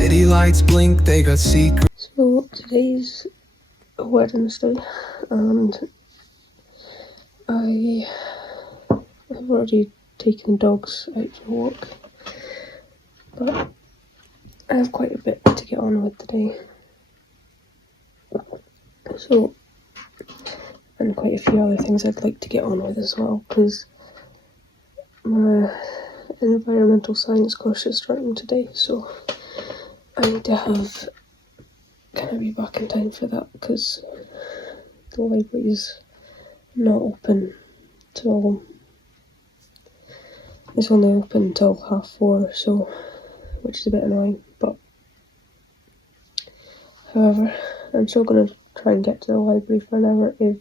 City lights blink, they got secrets. So today's Wednesday and I have already taken the dogs out for a walk, but I have quite a bit to get on with today. So, and quite a few other things I'd like to get on with as well, because my environmental science course is starting today, so I need to be back in time for that, because the library's not open till, it's only open till 4:30, so, which is a bit annoying, but however, I'm still going to try and get to the library for an hour if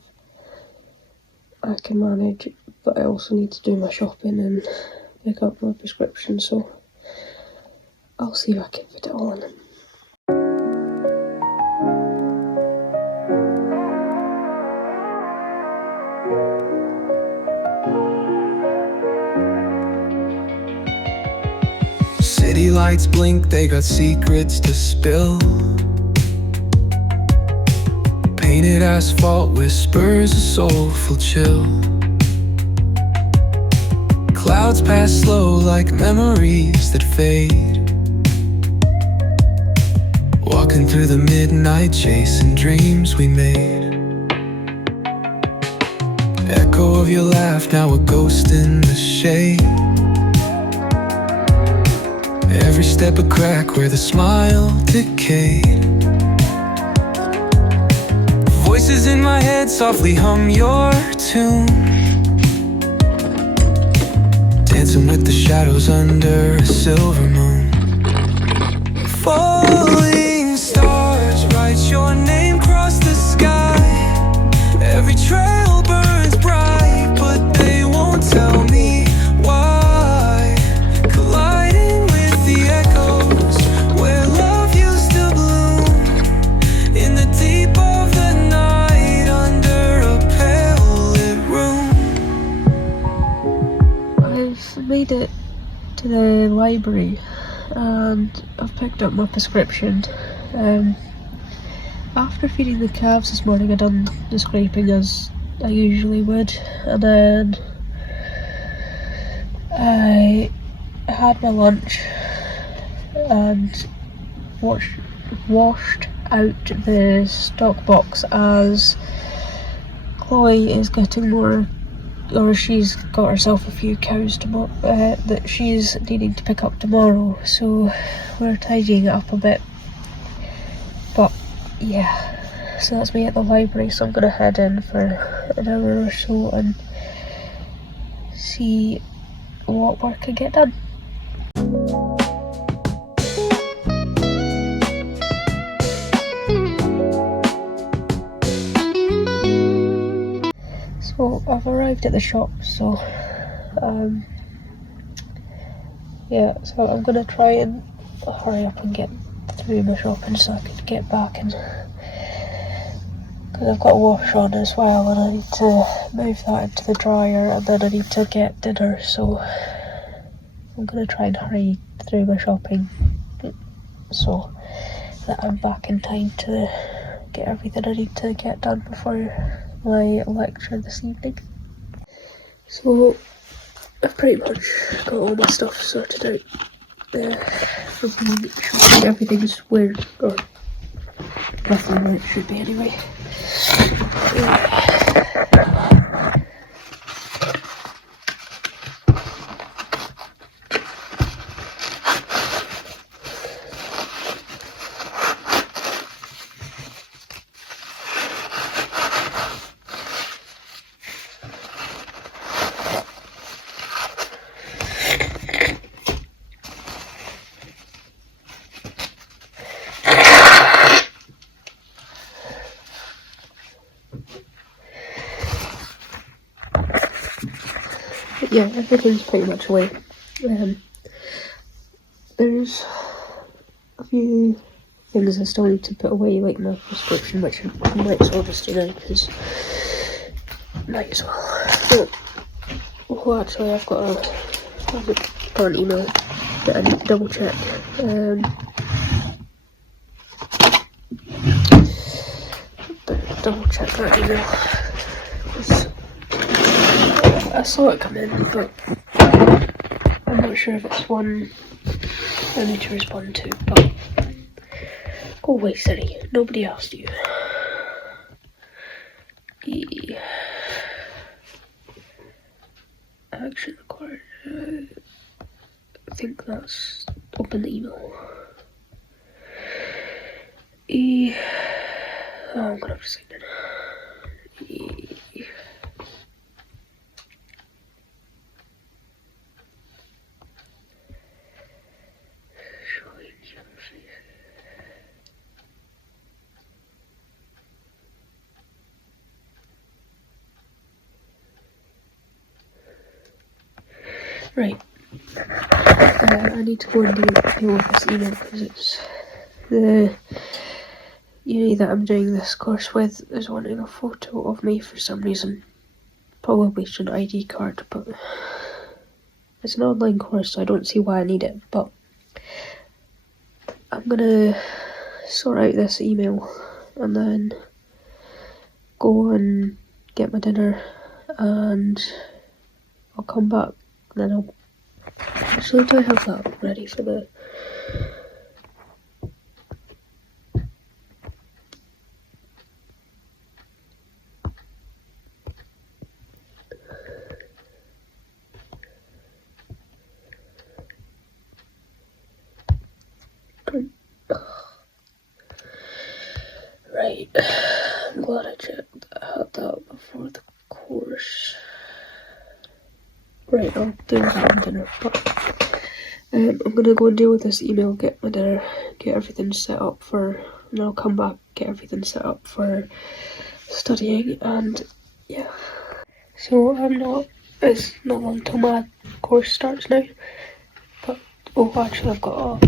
I can manage, but I also need to do my shopping and pick up my prescription, so I'll see if I can fit it all in. City lights blink, they got secrets to spill. Painted asphalt whispers a soulful chill. Clouds pass slow like memories that fade. Walking through the midnight, chasing dreams we made. Echo of your laugh, now a ghost in the shade. Every step a crack where the smile decayed. Voices in my head softly hum your tune, dancing with the shadows under a silver moon. Falling stars write your name across the sky. Every trail burns bright, but they won't tell me why. Colliding with the echoes where love used to bloom, in the deep of the night under a pale lit room. I've made it to the library and I've picked up my prescription. After feeding the calves this morning, I done the scraping as I usually would, and then I had my lunch and washed out the stock box, as Chloe is getting more, or she's got herself a few cows tomorrow that she's needing to pick up tomorrow, so we're tidying it up a bit. But yeah, so that's me at the library, so I'm gonna head in for an hour or so and see what work I get done. So I've arrived at the shop, so yeah, so I'm gonna try and hurry up and get through my shopping so I could get back, and because I've got a wash on as well and I need to move that into the dryer, and then I need to get dinner, so I'm gonna try and hurry through my shopping so that I'm back in time to get everything I need to get done before my lecture this evening. So I've pretty much got all my stuff sorted out for the shopping. Everything's where, or roughly where it should be anyway. But yeah, everything's pretty much away. There's a few things I still need to put away, like my prescription, which I might as well just do now, because might as well. Oh, actually, I've got an email that I need to double check. double check that email. 'Cause I saw it come in, but I'm not sure if it's one I need to respond to, but go away, Siri. Nobody asked you. Action required. I think that's open the email. Oh, I'm gonna have to sign in. Right. I need to go and deal with this email because it's the uni that I'm doing this course with is wanting a photo of me for some reason. Probably an ID card, but it's an online course, so I don't see why I need it. But I'm gonna sort out this email and then go and get my dinner, and I'll come back. And then I'll actually, do I have that ready for the? Right, I'm glad I checked. I had that before the course. Right, I'll deal with that in dinner. But I'm gonna go and deal with this email, get my dinner, get everything set up for, and I'll come back, get everything set up for studying, and yeah. So it's not long till my course starts now, but, oh, actually I've got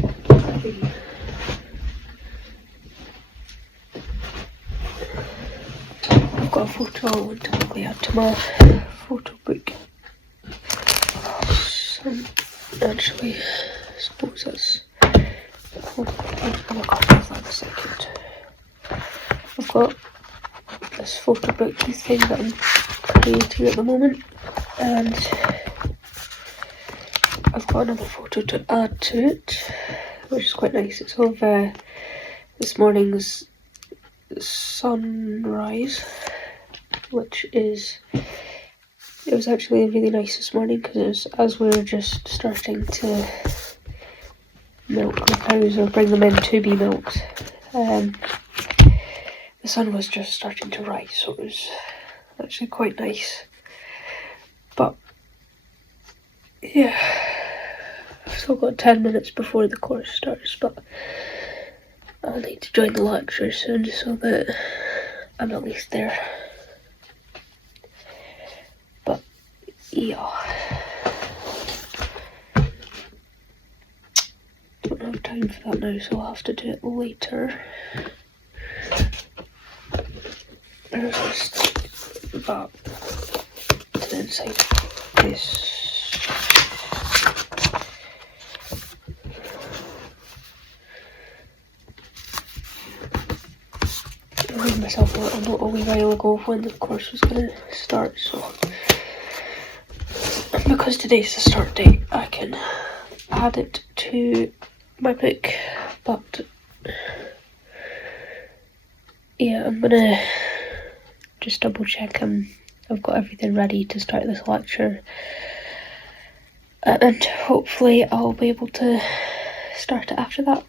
a photo I want to quickly add to my photo book. Actually, I suppose that's, hold on, I'll just have a copy of that in a second. I've got this photo book thing that I'm creating at the moment, and I've got another photo to add to it, which is quite nice. It's of this morning's sunrise, which is, it was actually really nice this morning because it was as we were just starting to milk the cows or bring them in to be milked. The sun was just starting to rise, so it was actually quite nice. But yeah, I've still got 10 minutes before the course starts, but I'll need to join the lecture soon so that I'm at least there. But yeah, don't have time for that now, so I'll have to do it later. There's just that to the inside this. I made myself a little note a wee while ago of when the course was going to start, so because today's the start date, I can add it to my book. But yeah, I'm gonna just double check I've got everything ready to start this lecture, and hopefully I'll be able to start it after that.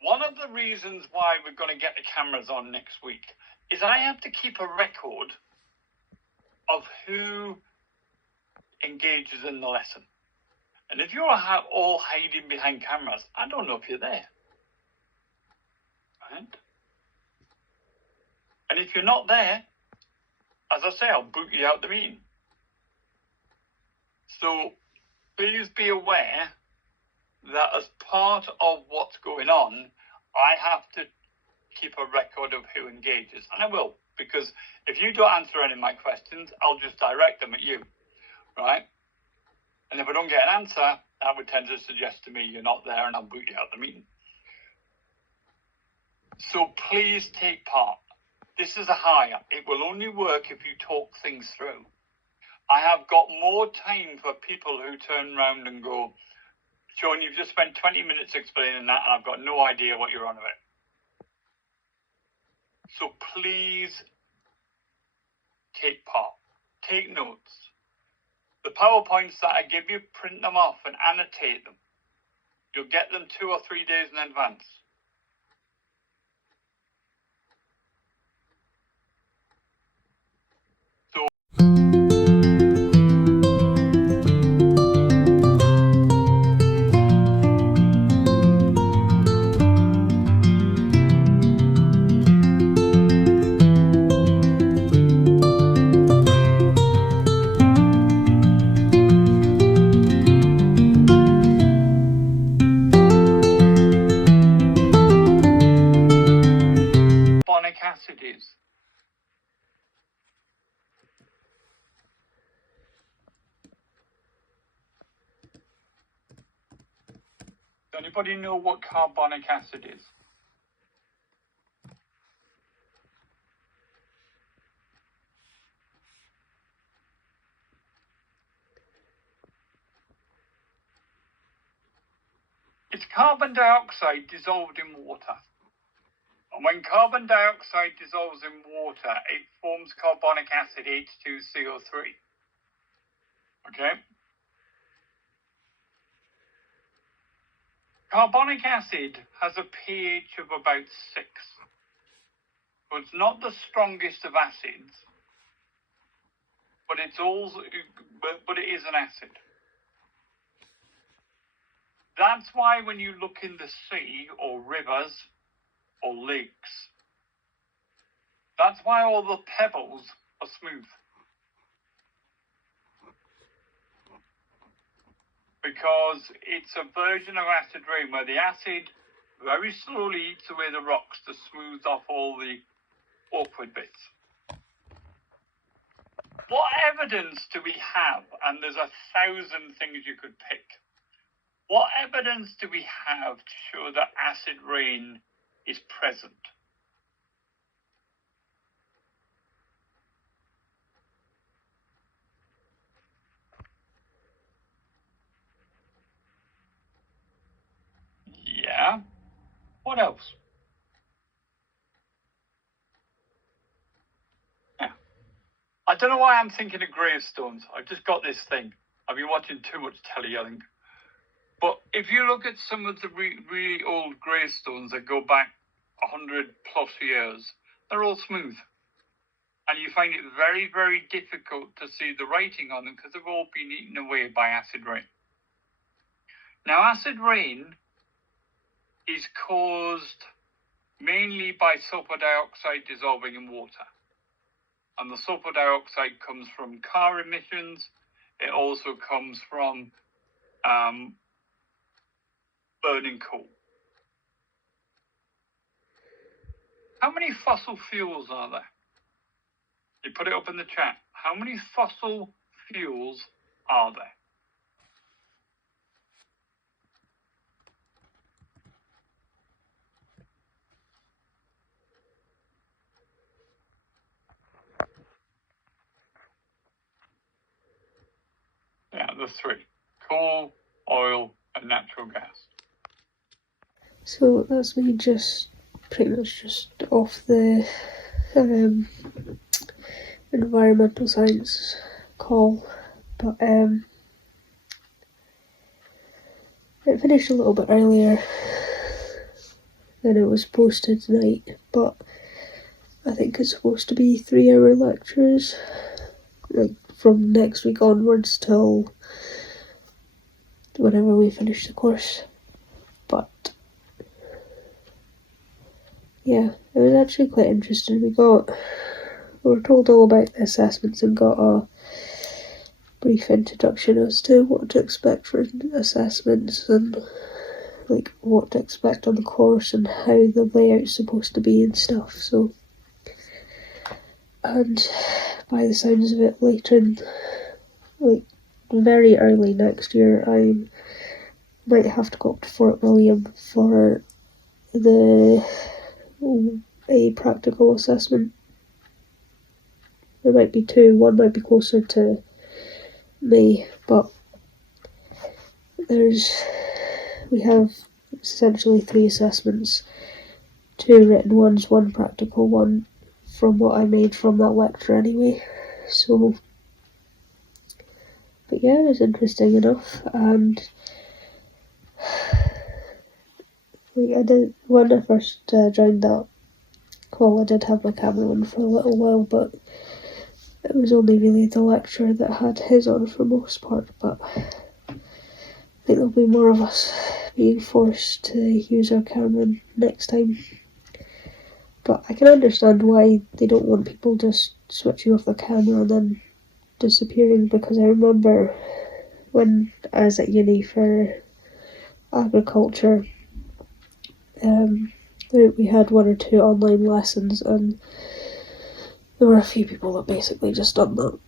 One of the reasons why we're going to get the cameras on next week is I have to keep a record of who engages in the lesson. And if you're all hiding behind cameras, I don't know if you're there. Right? And if you're not there, as I say, I'll boot you out the meeting. So please be aware that as part of what's going on, I have to keep a record of who engages. And I will, because if you don't answer any of my questions, I'll just direct them at you, right? And if I don't get an answer, that would tend to suggest to me you're not there, and I'll boot you out the meeting. So please take part. This is a hire. It will only work if you talk things through. I have got more time for people who turn around and go, Sean, you've just spent 20 minutes explaining that and I've got no idea what you're on about. So please take part. Take notes. The PowerPoints that I give you, print them off and annotate them. You'll get them 2 or 3 days in advance. Carbonic acid is. Does anybody know what carbonic acid is? It's carbon dioxide dissolved in water. And when carbon dioxide dissolves in water, it forms carbonic acid, H2CO3. Okay? Carbonic acid has a pH of about 6. So it's not the strongest of acids, but it's also, but it is an acid. That's why when you look in the sea or rivers or lakes, that's why all the pebbles are smooth. Because it's a version of acid rain where the acid very slowly eats away the rocks to smooth off all the awkward bits. What evidence do we have? And there's 1,000 things you could pick. What evidence do we have to show that acid rain is present? Yeah. What else? Yeah. I don't know why I'm thinking of gravestones. I've just got this thing. I've been watching too much telly, I think. But if you look at some of the really old gravestones that go back 100 plus years, they're all smooth. And you find it very, very difficult to see the writing on them because they've all been eaten away by acid rain. Now, acid rain is caused mainly by sulfur dioxide dissolving in water. And the sulfur dioxide comes from car emissions. It also comes from burning coal. How many fossil fuels are there? You put it up in the chat. How many fossil fuels are there? Yeah, there's 3. Coal, oil, and natural gas. So that's me just pretty much just off the environmental science call, but it finished a little bit earlier than it was posted tonight, but I think it's supposed to be 3-hour lectures, like from next week onwards till whenever we finish the course. But yeah, it was actually quite interesting. We were told all about the assessments and got a brief introduction as to what to expect for assessments and like what to expect on the course and how the layout's supposed to be and stuff. So, and by the sounds of it, later in, like very early next year, I might have to go up to Fort William for a practical assessment there might be two, one might be closer to May, but we have essentially 3 assessments, 2 written ones, 1 practical one, from what I made from that lecture anyway. So, but yeah, it was interesting enough, and I did, when I first joined that call, I did have my camera on for a little while, but it was only really the lecturer that had his on for most part, but I think there'll be more of us being forced to use our camera next time. But I can understand why they don't want people just switching off the camera and then disappearing, because I remember when I was at uni for agriculture, we had 1 or 2 online lessons, and there were a few people that basically just done that.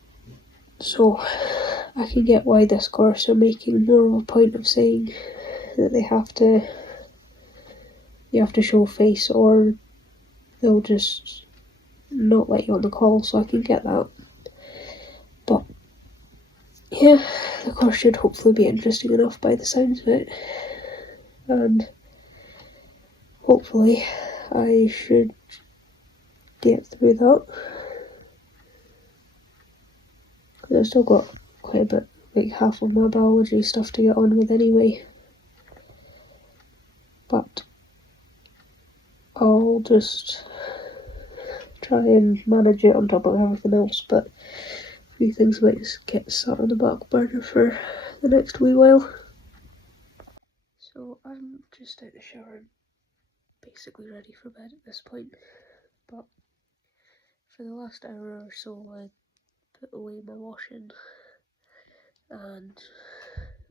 So I can get why this course are making more of a point of saying that you have to show face, or they'll just not let you on the call, so I can get that. But yeah, the course should hopefully be interesting enough by the sounds of it, and hopefully I should get through that. Because I've still got quite a bit, like half of my biology stuff to get on with anyway. But I'll just try and manage it on top of everything else, but a few things might just get sat on the back burner for the next wee while. So I'm just out the shower and basically ready for bed at this point, but for the last hour or so I put away my washing and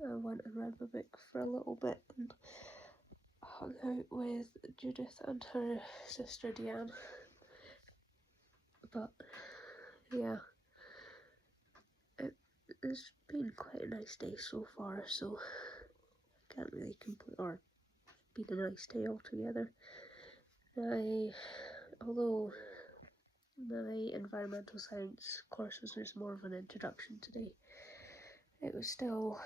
I went and read my book for a little bit and hung out with Judith and her sister Deanne. But yeah, it's been quite a nice day so far, so I can't really complain, or been a nice day altogether. Although my environmental science courses was more of an introduction today, it was still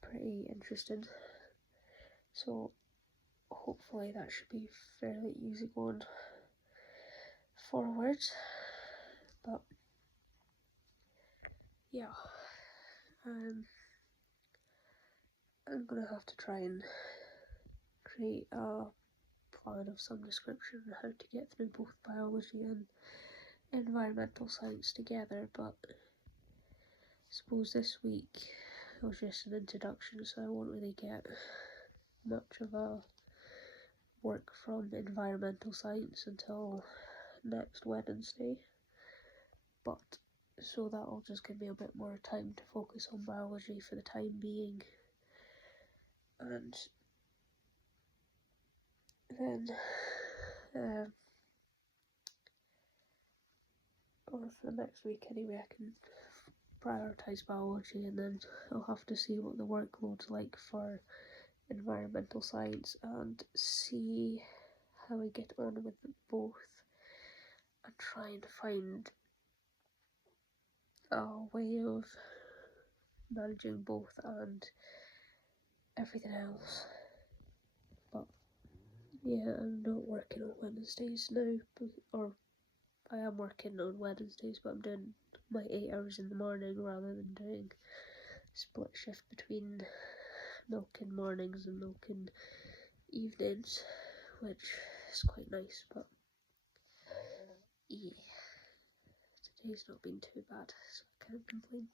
pretty interesting, so hopefully that should be fairly easy going forward. But yeah, I'm gonna have to try and create a plan of some description on how to get through both biology and environmental science together, but I suppose this week was just an introduction, so I won't really get much of a work from environmental science until next Wednesday, but so that'll just give me a bit more time to focus on biology for the time being, and then or for the next week anyway, I can prioritise biology, and then I'll have to see what the workload's like for environmental science and see how I get on with both, and try and find a way of managing both and everything else. But yeah, I'm not working on Wednesdays now, or I am working on Wednesdays, but I'm doing my 8 hours in the morning rather than doing split shift between milking mornings and milking evenings, which is quite nice. But yeah, today's not been too bad, so I can't complain.